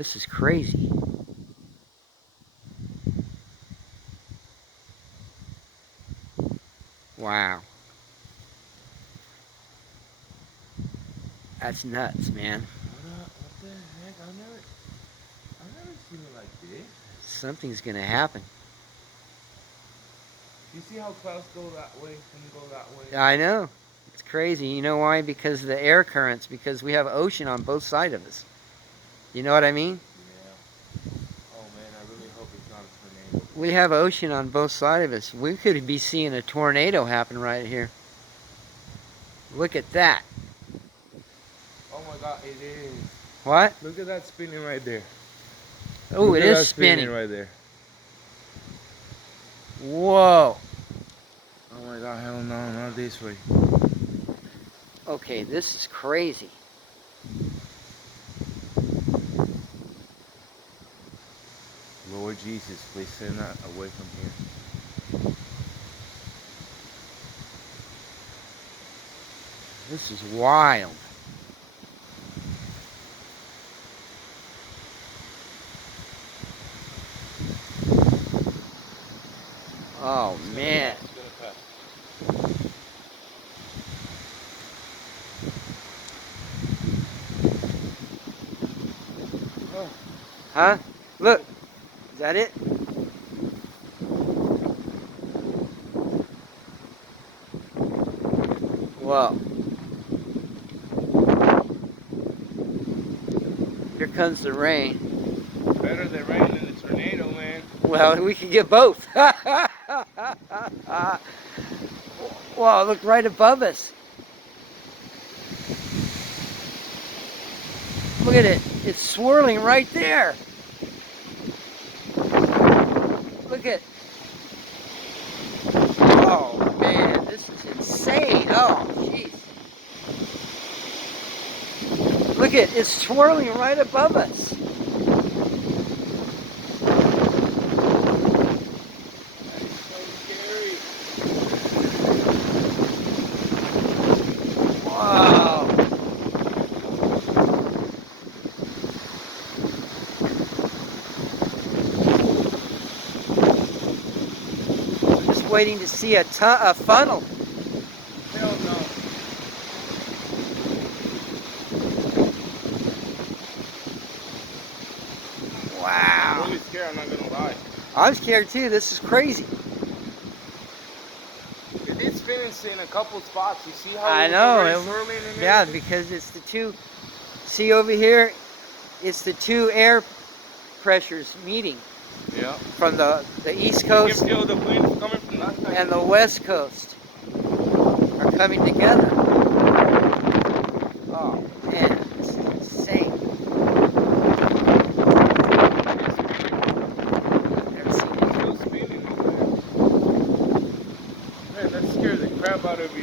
This is crazy. Wow. That's nuts, man. What the heck? I've never seen it like this. Something's gonna happen. You see how clouds go that way and go that way? I know. It's crazy. You know why? Because of the air currents, because we have ocean on both sides of us. You know what I mean? Yeah. Oh man, I really hope it's not a tornado. We have ocean on both sides of us. We could be seeing a tornado happen right here. Look at that. Oh my god, it is. What? Look at that spinning right there. Oh, Look it at is that spinning spinning. right there. Whoa. Oh my god, hell no, not this way. Okay, this is crazy. Lord Jesus, please send that away from here. This is wild. Oh, It's gonna man. pass, it's gonna pass. Oh, Huh? Look. Is that it? Whoa. Here comes the rain. better than rain than a tornado, man. Well, we can get both. Wow, look right above us. Look at it. It's swirling right there. Look at. Oh, man. This is insane. Oh, jeez. Look at it. It's swirling right above us. That is so scary. Wow. Just waiting to see a funnel. Hell no. I'm Wow. really scared, I'm not gonna lie. I'm scared too. This is crazy. It did spin in a couple spots. You see how I it was know. already swirling and Yeah, everything? because it's the two. See over here? It's the two air pressures meeting Yeah. from the East You can Coast feel the wind coming from that side. and the West Coast are coming together. Oh man, this is insane. I've never seen It's it. still spinning. Man, that scared the crap out of me.